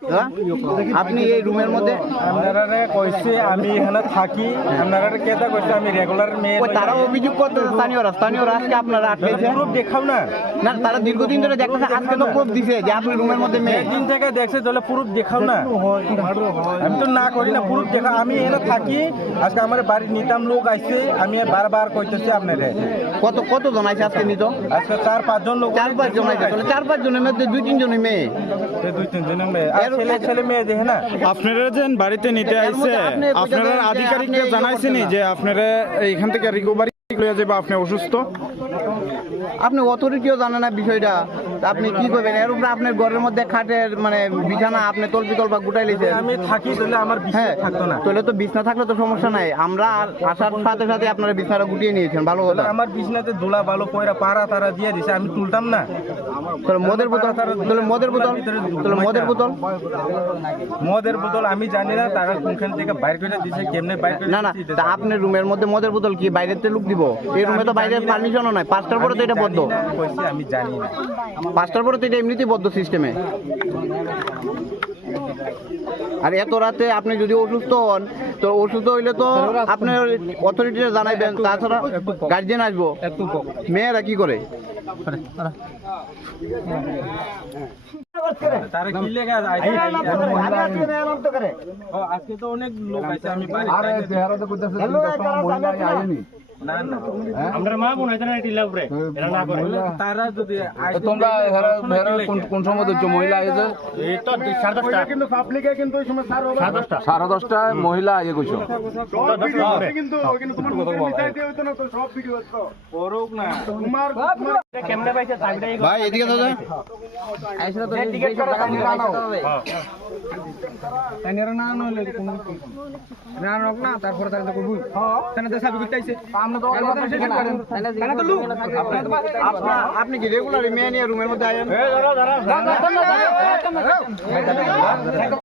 আপনি এই রুমের মধ্যে আপনারা কইছে আমি এখানে থাকি, আপনারা কেটা কইছে আমি রেগুলার মেয়ে। তারা অভিযোগ করতেছে স্থানীয়রা আজকে আপনারা আটকেছে। প্রুফ দেখাও না। না, তারা দীর্ঘদিন ধরে দেখতেছে, আজকে তো প্রুফ দিছে যে আপনি রুমের মধ্যে মেয়ে। দিন থেকে দেখছে তাহলে প্রুফ দেখাও না। আমি তো না করি না, প্রুফ দেখা। আমি এখানে থাকি, আজকে আমার বাড়ির নিতাম লোক আইছে, আমি বারবার কইতেছি আপনারা। কতজন আছে আজকে নিত? আজকে 4-5 জন লোক। 4-5 জন আছে, তাহলে 4-5 জনের মধ্যে 2-3 জনই মেয়ে। 2-3 জনের মেয়ে আর ছেলে মেয়ে দেখে না। আপনারা যে বাড়িতে নিতে আইছে, আপনারা আধিকারিককে জানাইছেনি যে আপনারা এইখান থেকে রিকভারি লয়ে যাবে, আপনি অসুস্থ? আপনি অথরিটিও জানে না বিষয়টা, আপনি কি করবেন? এর উপরে আপনার ঘরের মধ্যে খাটের মানে বিছানা আপনি তলপিতল বা গুটাই লিখেন। আমি থাকি তাহলে আমার বিছানা থাকতো না। তাহলে তো বিছনা থাকলে তো সমস্যা নাই, আমরা আসার সাথে সাথে আপনারা বিছনাটা গুটিয়ে নিয়েছেন, ভালো কথা। আমার বিছনাতে দোলা ভালো পয়রা পাড়া তারা দিয়ে দিছে, আমি তুলতাম না। তাহলে মদের বোতল আমি জানি না তারা কোনখান থেকে বাইর করে দিছে, কেমনে বাইর করে। না তা আপনার রুমের মধ্যে মদের বোতল কি বাইরের থেকে লুক দিব? এই রুমে তো বাইরের পারমিশনও নাই, 5টার পরে তো এটা বদ্ধ। আমি জানি না, 5টার পরে তো এটা এমনিতেই বদ্ধ সিস্টেমে। আর এত রাতে আপনি যদি অসুস্থ হন, তো অসুস্থ হইলে তো আপনি অথরিটিরা জানাইবেন, তাছাড়া গার্জিয়ান আসবো। মেয়েরা কি করে? আজকে তো অনেক লোক আছে, আমি তারা যদি তোমরা কোন সময় দিচ্ছ? মহিলা আইছে কিন্তু পাবলিকে কিন্তু ওই সময় 10:30 মহিলা আগে কইছো। ভাই এদিকে তো যায়। আপনি কি রেগুলার মেয়ে নিয়ে রুমের মধ্যে আছেন?